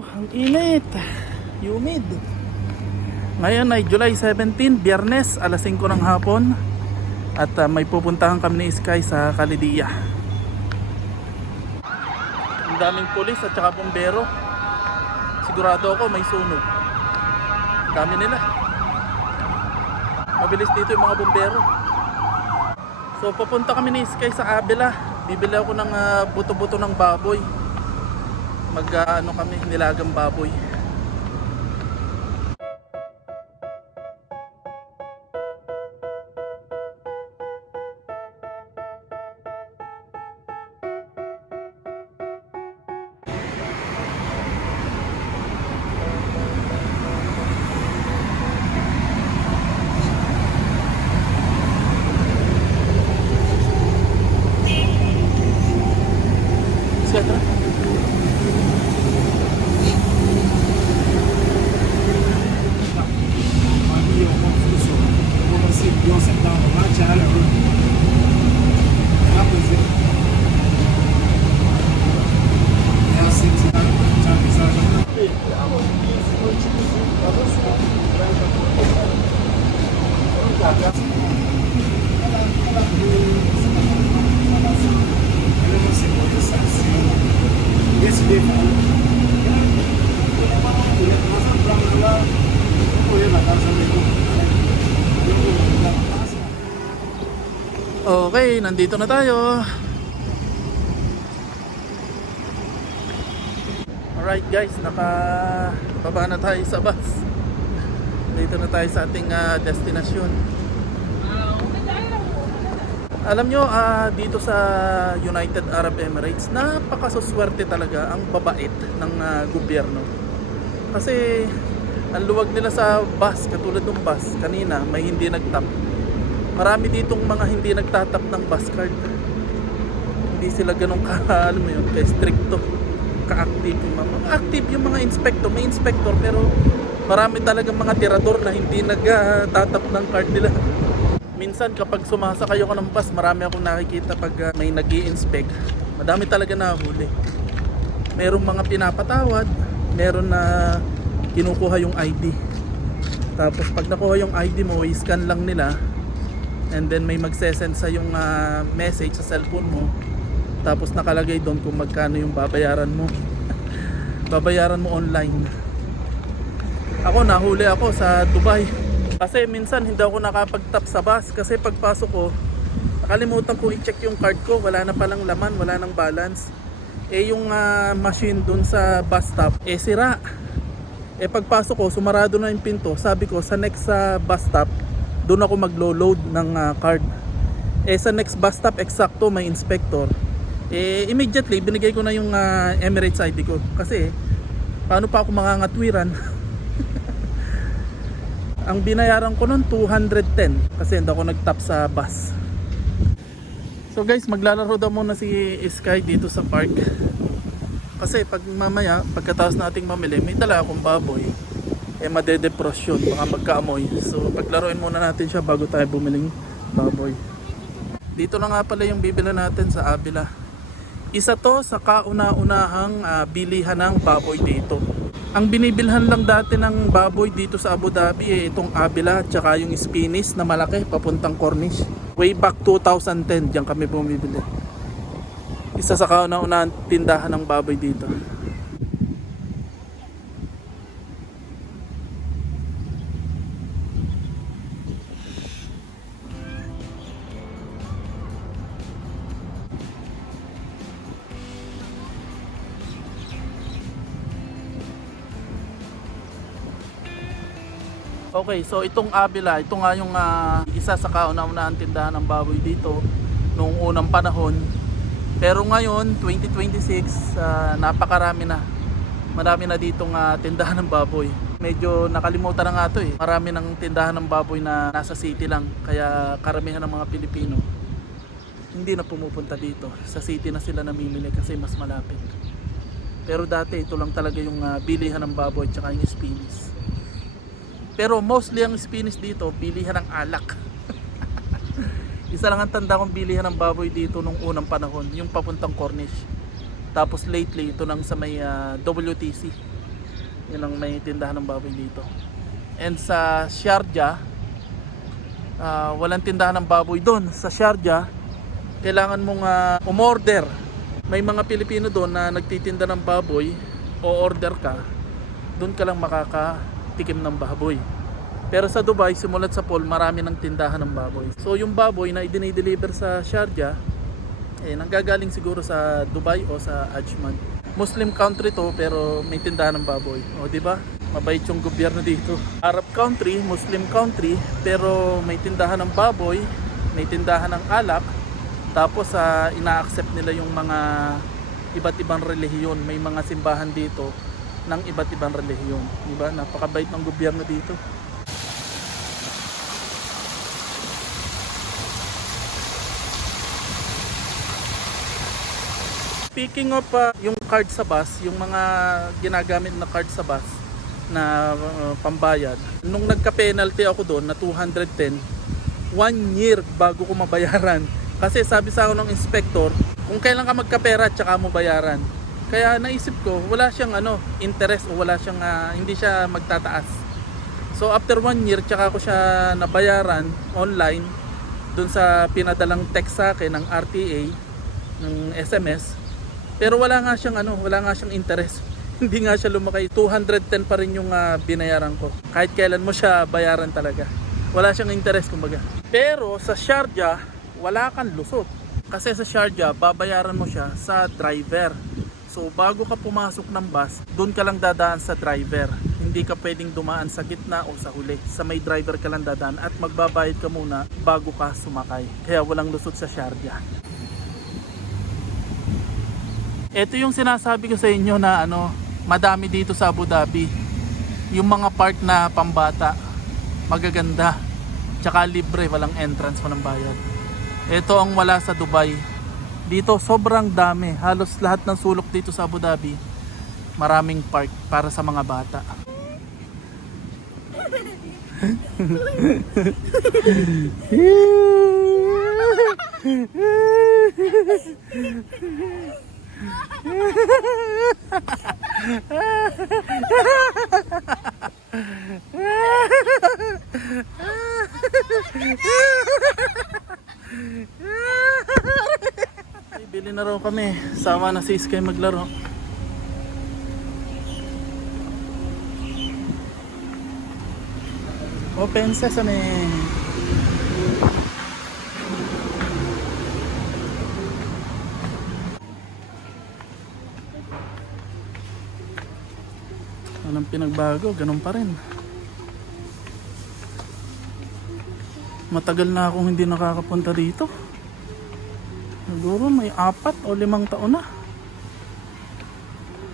Ang init. Humid. Ngayon ay July 17, Biyernes, alas 5 ng hapon. At may pupuntahan kami ni Sky sa Caledia. Ang daming pulis at saka bombero. Sigurado ako may sunog. Ang dami nila. Mabilis dito yung mga bombero. So pupunta kami ni Sky sa Avila. Bibili ako ng buto-buto ng baboy. Mag-ano kami, nilagang baboy. Sige, tara. Okay, nandito na tayo. Alright guys, nakababa na tayo sa bus. Dito na tayo sa ating destinasyon. Alam nyo, dito sa United Arab Emirates, napakasuswerte talaga ang babait ng gobyerno. Kasi ang luwag nila sa bus, katulad ng bus kanina, may hindi nagtap. Marami ditong mga hindi nagtatap ng bus card. Hindi sila ganun alam mo yun, ka-stricto, ka-active. Active yung mga inspector, may inspector, pero marami talagang mga tirador na hindi nagtatap ng card nila. Minsan kapag sumasakay ako ng bus, marami akong nakikita pag may nag-i-inspect. Madami talaga nahuli. Merong mga pinapatawad, meron na kinukuha yung ID. Tapos pag nakuha yung ID mo, i-scan lang nila. And then may magsesend sa yung message sa cellphone mo. Tapos nakalagay doon kung magkano yung babayaran mo. Babayaran mo online. Ako, nahuli ako sa Dubai. Kasi minsan hindi ako nakapag-tap sa bus. Kasi pagpasok ko, nakalimutan ko i-check yung card ko. Wala na palang laman, wala nang balance. Yung machine doon sa bus stop, sira. Pagpasok ko, sumarado na yung pinto. Sabi ko, sa next bus stop, doon ako maglo-load ng card. Sa next bus stop, eksakto may inspector. Immediately binigay ko na yung Emirates ID ko. Kasi paano pa ako mangangatwiran? Ang binayaran ko noon 210 kasi hindi ako nag-tap sa bus. So guys, maglalaro daw muna si Sky dito sa park. Kasi pag mamaya, pagkatapos nating mamili, may dala akong baboy. Madedepros yun, baka magkaamoy. So paglaruin muna natin siya bago tayo bumiling baboy. Dito na nga pala yung bibila natin sa Avila. Isa to sa kauna-unahang bilihan ng baboy dito. Ang binibilhan lang dati ng baboy dito sa Abu Dhabi itong Avila at saka yung Spanish na malaki papuntang Cornish. Way back 2010 diyan kami bumibili. Isa sa kauna-unahang tindahan ng baboy dito. Okay, so itong Avila, ito nga yung isa sa kauna-unahang tindahan ng baboy dito noong unang panahon. Pero ngayon, 2026, napakarami na. Marami na ditong tindahan ng baboy. Medyo nakalimutan na nga ito eh. Marami ng tindahan ng baboy na nasa city lang. Kaya karamihan ng mga Pilipino hindi na pumupunta dito. Sa city na sila namimili kasi mas malapit. Pero dati ito lang talaga yung bilihan ng baboy at saka yung Spanish. Pero mostly ang Spanish dito, bilihan ng alak. Isa lang ang tanda kong bilihan ng baboy dito nung unang panahon, yung papuntang Cornish. Tapos lately, ito nang sa may WTC. Yun ang may tindahan ng baboy dito. And sa Sharjah, walang tindahan ng baboy doon. Sa Sharjah, kailangan mong umorder. May mga Pilipino doon na nagtitinda ng baboy, o order ka, doon ka lang makakatikim ng baboy. Pero sa Dubai, simulat sa Paul, marami ng tindahan ng baboy. So yung baboy na i-deliver sa Sharjah, nanggagaling siguro sa Dubai o sa Ajman. Muslim country to, pero may tindahan ng baboy. O di ba? Mabait yung gobyerno dito. Arab country, Muslim country, pero may tindahan ng baboy, may tindahan ng alak. Tapos ina-accept nila yung mga iba't ibang relihiyon. May mga simbahan dito ng iba't ibang relihiyon. Di ba? Napakabait ng gobyerno dito. Speaking of yung card sa bus, yung mga ginagamit na card sa bus na pambayad, nung nagka-penalty ako doon na 210, 1 year bago ko mabayaran. Kasi sabi sa ako ng inspector, kung kailan ka magkapera tsaka mo bayaran. Kaya naisip ko, wala siyang interest o wala siyang, hindi siya magtataas. So after 1 year, tsaka ko siya nabayaran online doon sa pinadalang text sa akin ng RTA, ng SMS. Pero wala nga siyang interest. Hindi nga siya lumakay. 210 pa rin yung binayaran ko. Kahit kailan mo siya bayaran talaga. Wala siyang interest kumbaga. Pero sa Sharjah, wala kang lusot. Kasi sa Sharjah, babayaran mo siya sa driver. So bago ka pumasok ng bus, doon ka lang dadaan sa driver. Hindi ka pwedeng dumaan sa gitna o sa huli. Sa may driver ka lang dadaan at magbabayad ka muna bago ka sumakay. Kaya walang lusot sa Sharjah. Ito yung sinasabi ko sa inyo na madami dito sa Abu Dhabi. Yung mga park na pambata, magaganda. Tsaka libre, walang entrance, walang bayad. Ito ang wala sa Dubai. Dito sobrang dami. Halos lahat ng sulok dito sa Abu Dhabi, maraming park para sa mga bata. Bili na raw kami. Sama na si Sky maglaro. Open sesame. Anong pinagbago? Ganun pa rin. Matagal na akong hindi nakakapunta dito. Siguro may 4 o 5 taon na.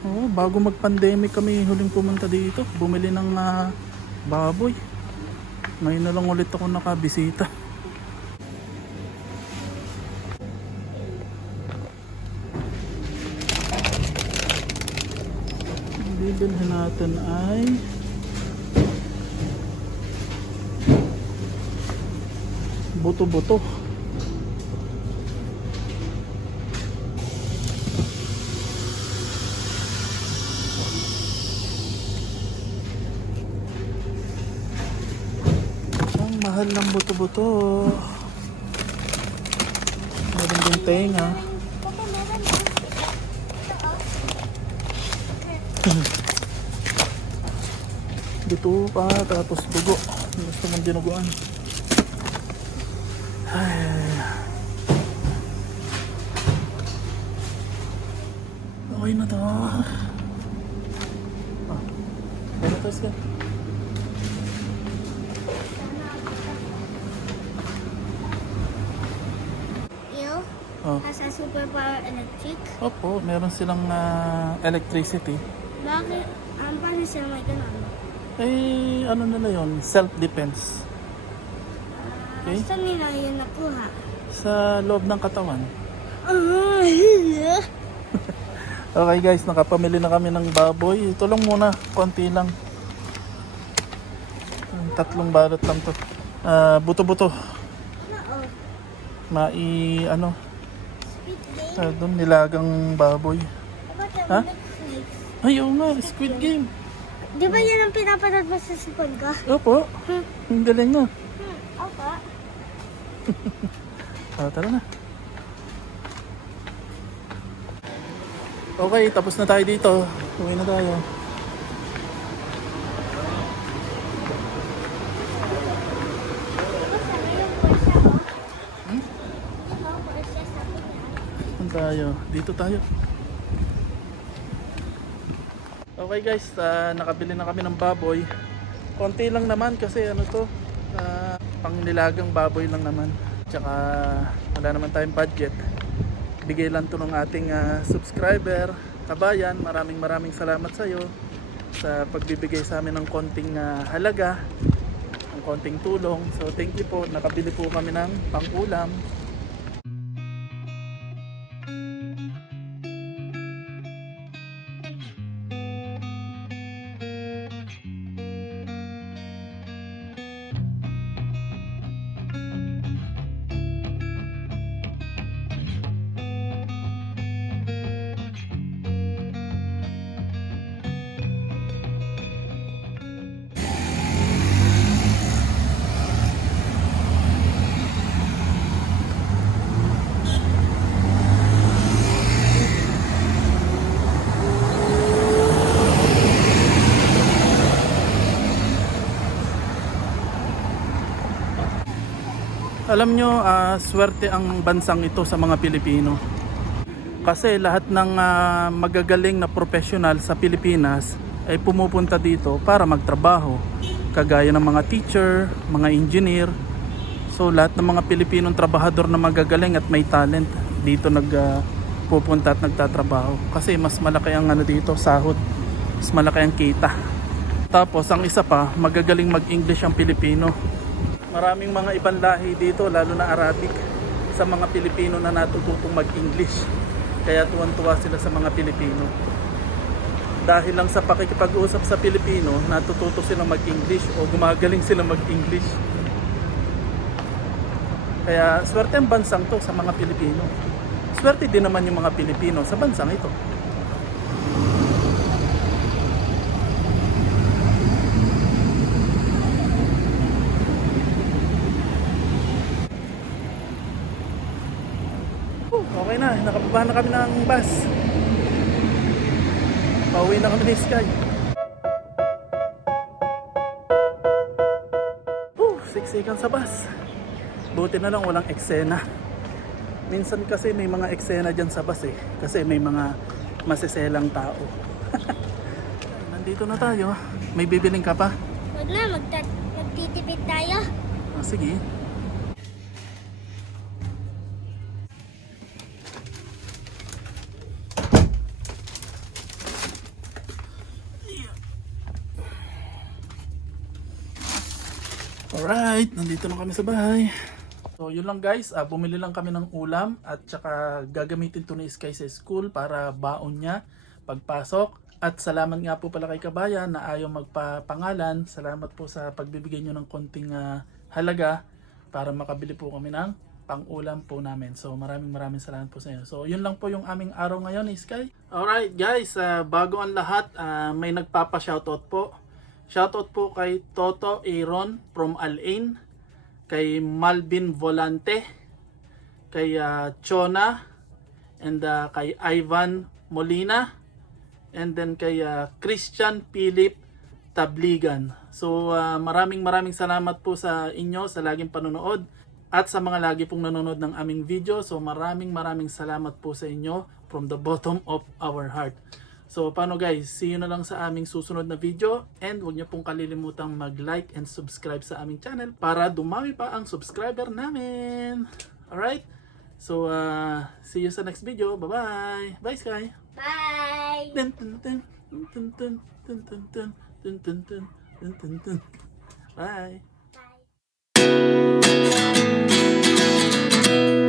Oo, bago mag-pandemic kami huling pumunta dito. Bumili ng baboy. Ngayon na lang ulit ako nakabisita. Bibilhin natin ay buto-buto. Ang mahal ng buto-buto. Meron din tenga. Dito pa, tapos dugo. Gusto mong dinuguan. Ay. Okay na to. Ano to, Ska? Has a superpower electric? Opo, meron silang electricity. Bakit? Paano sila may ganun? Ano nila yun? Self-defense. Okay? Saan nila yun nakuha? Sa loob ng katawan. Okay guys, nakapamili na kami ng baboy. Ito lang muna, konti lang. 3 balot lang to. Buto-buto. Doon nilagang baboy. Ha? Ay, oo nga, Squid Game. Di ba yan ang pinapanood mo sa sipon ko? Opo, ang galing na. Opo. Tara na. Okay, tapos na tayo dito. Uwi na tayo. Saan tayo? Dito tayo. Okay guys, nakabili na kami ng baboy. Konti lang naman kasi ano to, pangnilagang baboy lang naman. Tsaka wala naman tayong budget. Bigay lang to ng ating subscriber, kabayan. Maraming salamat sa iyo sa pagbibigay sa amin ng konting halaga, ng konting tulong. So thank you po. Nakabili po kami ng pang-ulam. Alam nyo, swerte ang bansang ito sa mga Pilipino. Kasi lahat ng magagaling na profesional sa Pilipinas ay pumupunta dito para magtrabaho. Kagaya ng mga teacher, mga engineer. So lahat ng mga Pilipinong trabahador na magagaling at may talent dito pupunta at nagtatrabaho. Kasi mas malaki ang dito, sahod. Mas malaki ang kita. Tapos ang isa pa, magagaling mag-English ang Pilipino. Maraming mga ibang lahi dito, lalo na Arabic, sa mga Pilipino na natututong mag-English. Kaya tuwan-tuwa sila sa mga Pilipino. Dahil lang sa pakikipag-usap sa Pilipino, natututo silang mag-English o gumagaling silang mag-English. Kaya swerte ang bansang to sa mga Pilipino. Swerte din naman yung mga Pilipino sa bansang ito. Okay na, nakababa na kami ng bus. Pauwi na kami ni Sky. Siksikan sa bus. Buti na lang walang eksena. Minsan kasi may mga eksena dyan sa bus eh. Kasi may mga masiselang tao. Nandito na tayo. May bibiling ka pa? Huwag na, magtitipid tayo. Sige. Alright, nandito na kami sa bahay. So yun lang guys, bumili lang kami ng ulam at saka gagamitin to ni Sky sa school para baon niya pagpasok. At salamat nga po pala kay Kabayan na ayaw magpapangalan. Salamat po sa pagbibigay nyo ng konting halaga para makabili po kami ng pang-ulam po namin. So maraming salamat po sa inyo. So yun lang po yung aming araw ngayon ni Sky. Alright guys, bago ang lahat, may nagpapa-shoutout po. Shoutout po kay Toto Aaron from Al-Ain, kay Malvin Volante, kay Chona, and kay Ivan Molina, and then kay Christian Philip Tabligan. So maraming salamat po sa inyo sa laging panonood at sa mga lagi pong nanonood ng aming video. So maraming salamat po sa inyo from the bottom of our heart. So paano guys, see you na lang sa aming susunod na video, and huwag niyo pong kalilimutang mag-like and subscribe sa aming channel para dumami pa ang subscriber namin. Alright? So see you sa next video. Bye-bye! Bye Sky! Bye! Bye! Bye!